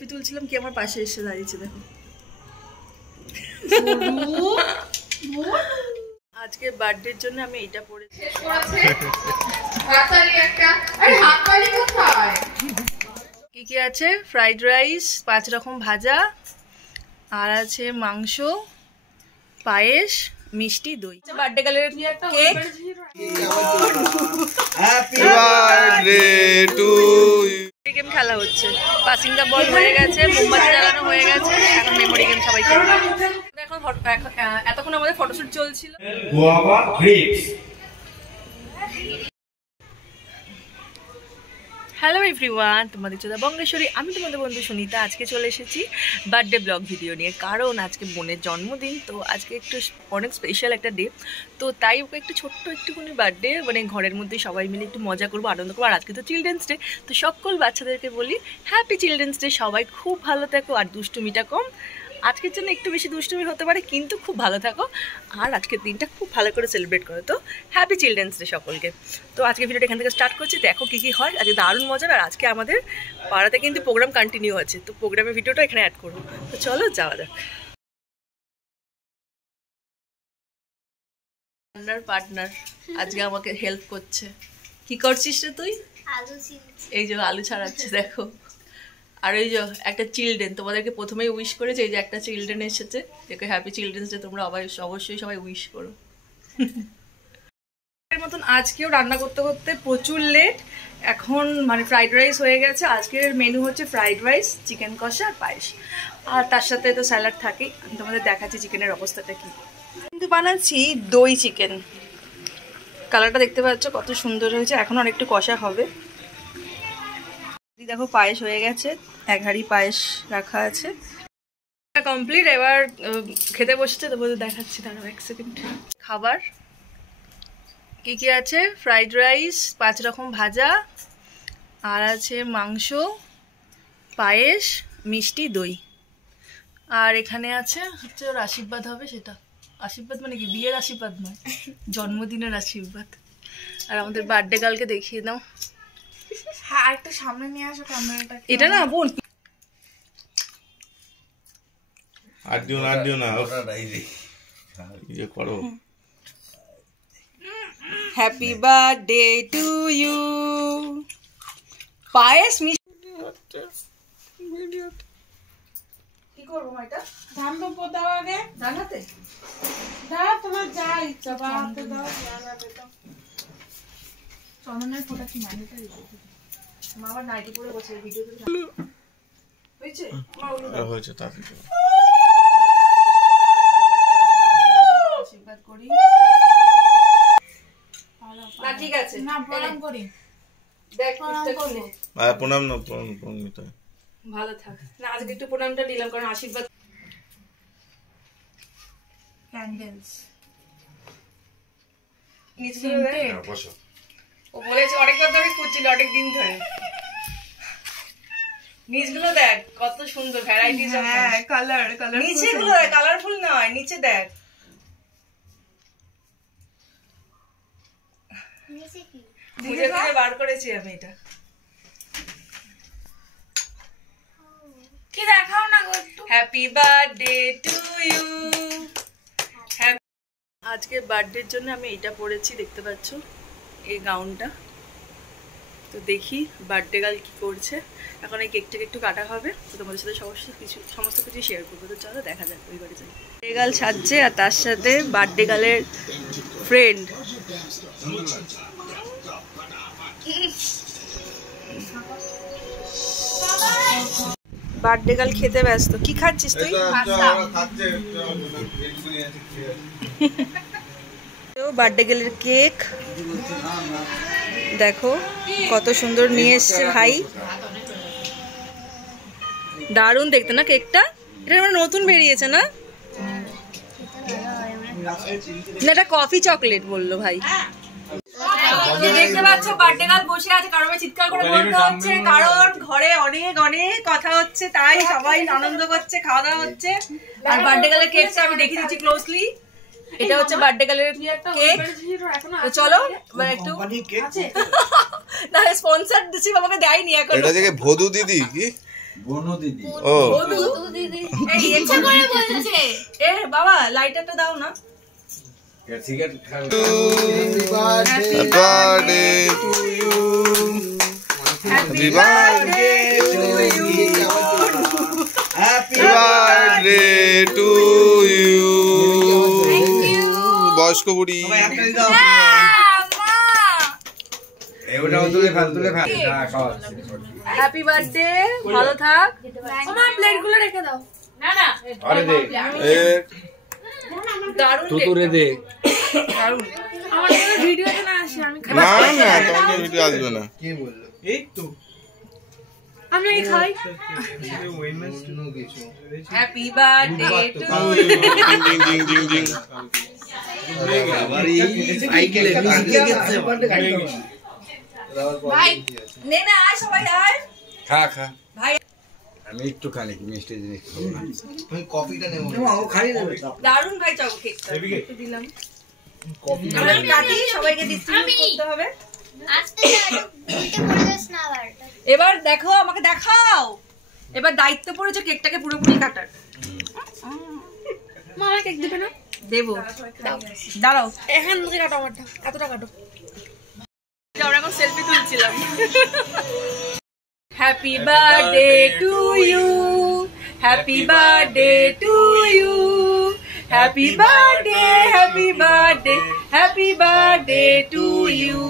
তুলছিলাম কি আমার পাশে এসে দাঁড়িয়েছে দেখো। আজকে বার্থডের জন্য আমি এটা পরেছি। কি কি আছে? ফ্রাইড রাইস, 5 রকম ভাজা, আর আছে মাংস, পায়েস, মিষ্টি, দই। বার্থডে গালের cake. Happy birthday to you. Game খেলা হচ্ছে, পাসিং দা বল হয়ে গেছে, মোমবাতি জ্বালানো হয়ে গেছে, এখন মেমোরি গেম সবাই খেলবে। এখন এতক্ষণ আমাদের ফটোশুট চলছিল। Guava grapes. হ্যালো এভরিওয়ান, তোমাদের চোদা বঙ্গেশ্বরী, আমি তোমাদের বন্ধু সুনিতা। আজকে চলে এসেছি বার্থডে ব্লগ ভিডিও নিয়ে, কারণ আজকে বোনের জন্মদিন। তো আজকে একটু অনেক স্পেশাল একটা ডে, তো তাই ওকে একটু ছোট্ট একটুখানি বার্থডে, মানে ঘরের মধ্যে সবাই মিলে একটু মজা করবো, আনন্দ করবো। আর আজকে তো চিলড্রেন্স ডে, তো সকল বাচ্চাদেরকে বলি হ্যাপি চিলড্রেন্স ডে। সবাই খুব ভালো থাকো, আর দুষ্টুমিটা কম। আজকের জন্য একটু বেশি দুষ্টুমি হতে পারে, কিন্তু খুব ভালো থাকো, আর আজকের দিনটা খুব ভালো করে সেলিব্রেট করো। তো হ্যাপি চিলড্রেন্স ডে সকলকে। তো আজকে ভিডিওটা এখান থেকে স্টার্ট করছি, দেখো কী কী হয়। আজকে দারুণ মজার, আর আজকে আমাদের পাড়াতে কিন্তু প্রোগ্রাম কন্টিনিউ আছে, তো প্রোগ্রামের ভিডিওটা এখানে অ্যাড করবো। তো চলো যাওয়া যাক। পার্টনার আজকে আমাকে হেল্প করছে। কি করছিস রে তুই? এই যে আলু ছাড়াচ্ছে দেখো। আর ওই যে একটা চিলড্রেন, তোমাদেরকে প্রথমেই উইশ করেছে, এই যে একটা চিলড্রেন এসেছে, একে হ্যাপি চিলড্রেন্স ডে তোমরা অবশ্যই সবাই উইশ করো। এর মতন আজকেও রান্না করতে করতে প্রচুর লেট। এখন মানে ফ্রাইড রাইস হয়ে গেছে। আজকের মেনু হচ্ছে ফ্রাইড রাইস, চিকেন কষা আর পায়েস, আর তার সাথে তো স্যালাড থাকেই। আমি তোমাদের দেখাচ্ছি চিকেনের অবস্থাটা কি। কিন্তু বানাচ্ছি দই চিকেন। কালারটা দেখতে পাচ্ছ কত সুন্দর হয়েছে, এখন অনেকটু কষা হবে। দেখো পায়েস হয়ে গেছে, 1 হাঁড়ি পায়েস রাখা আছে, কমপ্লিট। এবার খেতে বসছে, তো বলতে দেখাচ্ছি, দাঁড়াও 1 সেকেন্ড। খাবার কি কি আছে? ফ্রাইড রাইস, 5 রকম ভাজা, আর আছে মাংস, পায়েস, মিষ্টি, দই। আর এখানে আছে হচ্ছে ওর আশীর্বাদ হবে, সেটা আশীর্বাদ মানে কি, বিয়ের আশীর্বাদ নয়, জন্মদিনের আশীর্বাদ। আর আমাদের বার্থডে গার্লকে দেখিয়ে দাও। হ্যাঁ, একটু সামনে নিয়ে আসো ক্যামেরাটা। এটা না বোন, আর দিও না ইয়ে করো। Happy birthday to you. পায়েস কি করবো এটা? ধান তো পোতাও আগে, জানাতে দাও তোমার যা ইচ্ছা, বাড়াতে দাও, জানাতে দাও। চন্দনের ফোঁটা কি মাইনেটা দিতে? মা আবার নাইটি পরে বসে ভিডিও হয়েছে। হয়েছে তাতে আশীর্বাদ করি না, ঠিক আছে না, প্রণাম করি। দেখ প্রণাম না, প্রণাম নিতে ভালো থাক না। আজকে একটু প্রণামটা নিলাম, কারণ আশীর্বাদ। ক্যান্ডেলস ও বলেছে অনেকবার ধরে খুঁজছিল, অনেকদিন ধরে। নিচগুলো দেখ কত সুন্দর ভ্যারাইটিস। হ্যাঁ, কালার নিচে গুলো দেখ, কালারফুল নয়, নিচে দেখ। খুঁজে খুঁজে বার করেছি আমি এটা। কি দেখাও না গো একটু। Happy birthday to you. আজকে বার্থডের জন্য আমি এটা পরেছি, দেখতে পাচ্ছ এই গাউনটা। তো দেখি বার্থডে গার্ল কি করছে। এখন এই কেকটাকে একটু কাটা হবে, তো তোমাদের সাথে সমস্ত কিছু শেয়ার করবো। তো চলো দেখা যাক ওই বাড়ি যাই। বার্থডে গার্ল সাজছে, আর তার সাথে বার্থডে গার্লের ফ্রেন্ড। বার্থডে গার্ল খেতে ব্যস্ত। কি খাচ্ছিস তুই? বার্থডে গার্লের কেক দেখো কত সুন্দর নিয়ে এসছে ভাই, দারুণ দেখতে না কেকটা। এটা মানে নতুন বেরিয়েছে না, এটা কফি চকলেট বললো ভাই। দেখতে পাচ্ছ বার্থডে গার্ল বসে আছে, কারণ চিৎকার করে বলতে হচ্ছে, কারণ ঘরে অনেক অনেক কথা হচ্ছে, তাই সবাই আনন্দ করছে, খাওয়া দাওয়া হচ্ছে। আর বার্থডে গার্লের কেকটা আমি দেখিয়ে দিচ্ছি ক্লোজলি। এটা হচ্ছে বার্থডে গার্লের কেক। তো চলো মানে একটু না স্পন্সর দিছি, বাবাকে দেয়নি এখন। এটা থেকে ভদু দিদি কি বনু দিদি ও এই ইচ্ছা করে বলেছে এ বাবা লাইটারটা দাও না সিগারেট খাও Happy birthday to you. Happy birthday to you. Happy birthday to you. বয়স্ক বুড়ি হ্যাপি বার্থডে ভালো থাক আমার প্লেট গুলো রেখে দাও না না আরে দে দারুণ তুতুরে দে দারুণ আমার কোনো ভিডিওতে না আসে আমি না না তোমার ভিডিও আসবে না কে বললো এই তো আমি কি খাই হ্যাপি বার্থডে টু জিং জিং জিং জিং সাইকেলে গেছে ভাই নে না আয় সবাই আয় খা খা ভাই আমি একটু খালি মিষ্টি জিনিস খাবো না আমি কফিটা নেব ও খাই দেবে দারুণ ভাই চাও কেকটা একটু দিলাম আমরা কাটি সবাইকে ডিস্ট্রিবিউট করতে হবে এবার দেখো আমাকে দেখাও এবার দায়িত্ব পড়েছে কেকটাকে পুরোপুরি কাটার মামা কেক দিবে না দেবো দাঁড়াও এখান থেকে কাটো আমারটা এতটা কাটো আমরা এখন সেলফি তুলছিলাম happy birthday to you happy birthday to you happy birthday happy birthday happy birthday to you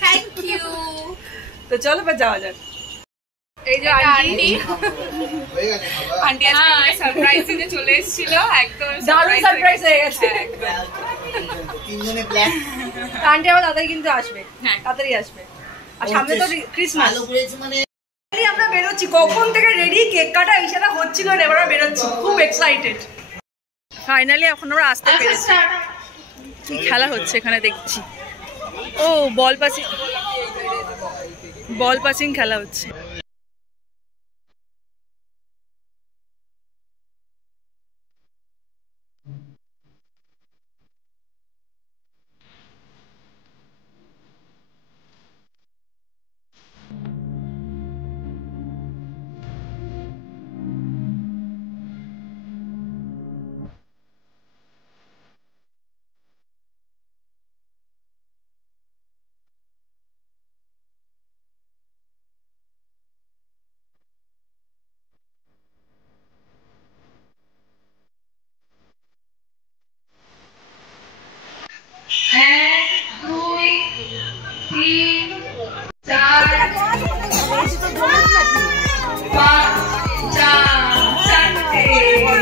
thank you তো চলো এবার যাওয়া যাক এই যে আন্টি আন্টি আজকে সারপ্রাইজ দিতে চলে এসেছিল একদম দারুণ সারপ্রাইজ হয়ে গেছে তিনজনে ব্ল্যাক আন্টি আবার তাড়াতাড়ি কিন্তু আসবে হ্যাঁ তাড়াতাড়ি আসবে আর সামনে তো ক্রিসমাস মানে আমরা বেরোচ্ছি কখন থেকে রেডি কেক কাটা ইশারা হচ্ছিল না এবার বেরোচ্ছি খুব এক্সাইটেড ফাইনালি এখন আমরা আসতে পেরেছি কি খেলা হচ্ছে এখানে দেখছি ও বল পাসিং খেলা হচ্ছে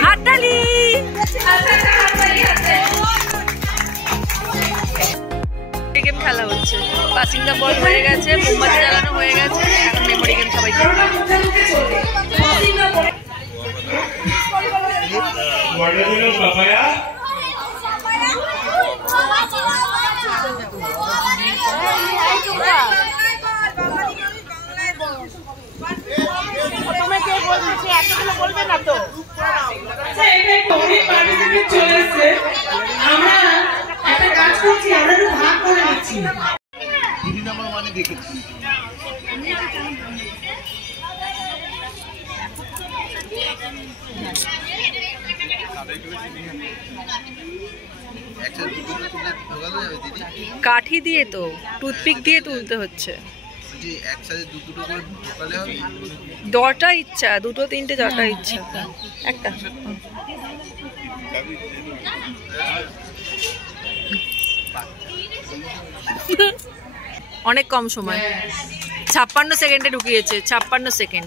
হাততালি গেম খেলা হচ্ছে পাসিং দ্য বল হয়ে গেছে মোমবাতি জ্বালানো হয়ে গেছে এখন মেমোরি গেম সবাই বলবে না তো আমরা একটা কাজ করছি আমরা একটু ভাগ করে নিচ্ছি দিদি নাম্বার মানে দেখেছি কাঠি দিয়ে তো টুথপিক দিয়ে তুলতে হচ্ছে দটা ইচ্ছা দুটো তিনটে যটা ইচ্ছা একটা অনেক কম সময় 56 সেকেন্ডে ঢুকিয়েছে 56 সেকেন্ড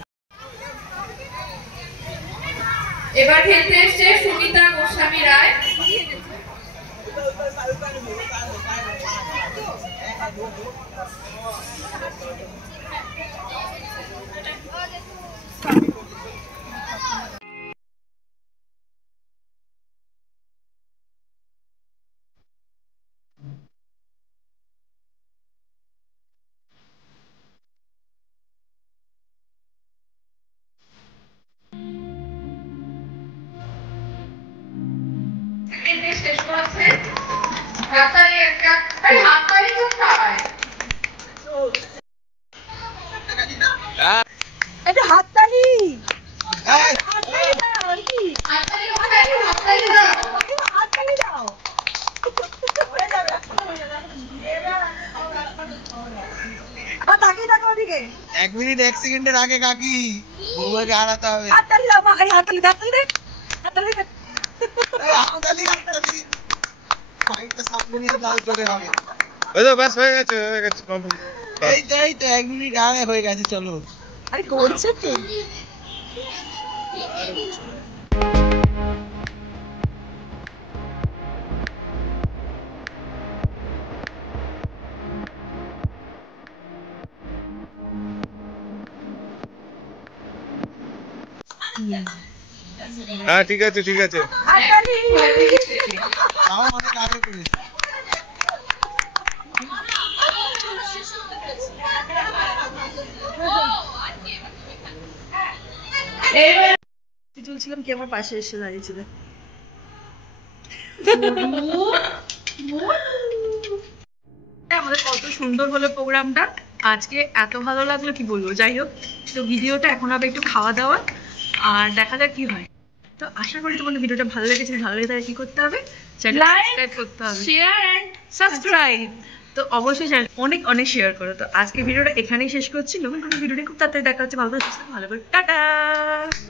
এবার খেলতে এসছে সুমিতা গোস্বামী রায় শেষ করেছে হাতালি একটা হাতালি কোথায় এটা হাতটা 1 সেকেন্ডের আগে কাকি বউকে হারাতে হবে হাততালি দাও মাখাই হাততালি দে হাততালি ফাইটটা সামনে নিয়ে লাল করে হবে ওই তো ব্যাস হয়ে গেছে কমপ্লিট এই তো 1 মিনিট আগে হয়ে গেছে চলো আরে করছে তো হ্যাঁ ঠিক আছে তাও অনেক আগে করেছে চলছিলাম কি আমার পাশে এসে দাঁড়িয়েছিল আমাদের কত সুন্দর হলো প্রোগ্রামটা আজকে এত ভালো লাগলো কি বলবো যাই হোক তো ভিডিওটা এখন হবে একটু খাওয়া দাওয়া আর দেখা যাক কি হয় তো আশা করি তোমাদের ভিডিওটা ভালো লেগেছে ভালো লেগে তাহলে কি করতে হবে চ্যানেল সাবস্ক্রাইব করতে হবে শেয়ার এন্ড সাবস্ক্রাইব তো অবশ্যই চ্যানেল অনেক শেয়ার করো তো আজকে ভিডিওটা এখানেই শেষ করছি নতুন কোনো ভিডিও খুব তাড়াতাড়ি দেখা হচ্ছে ভালো করে টাটা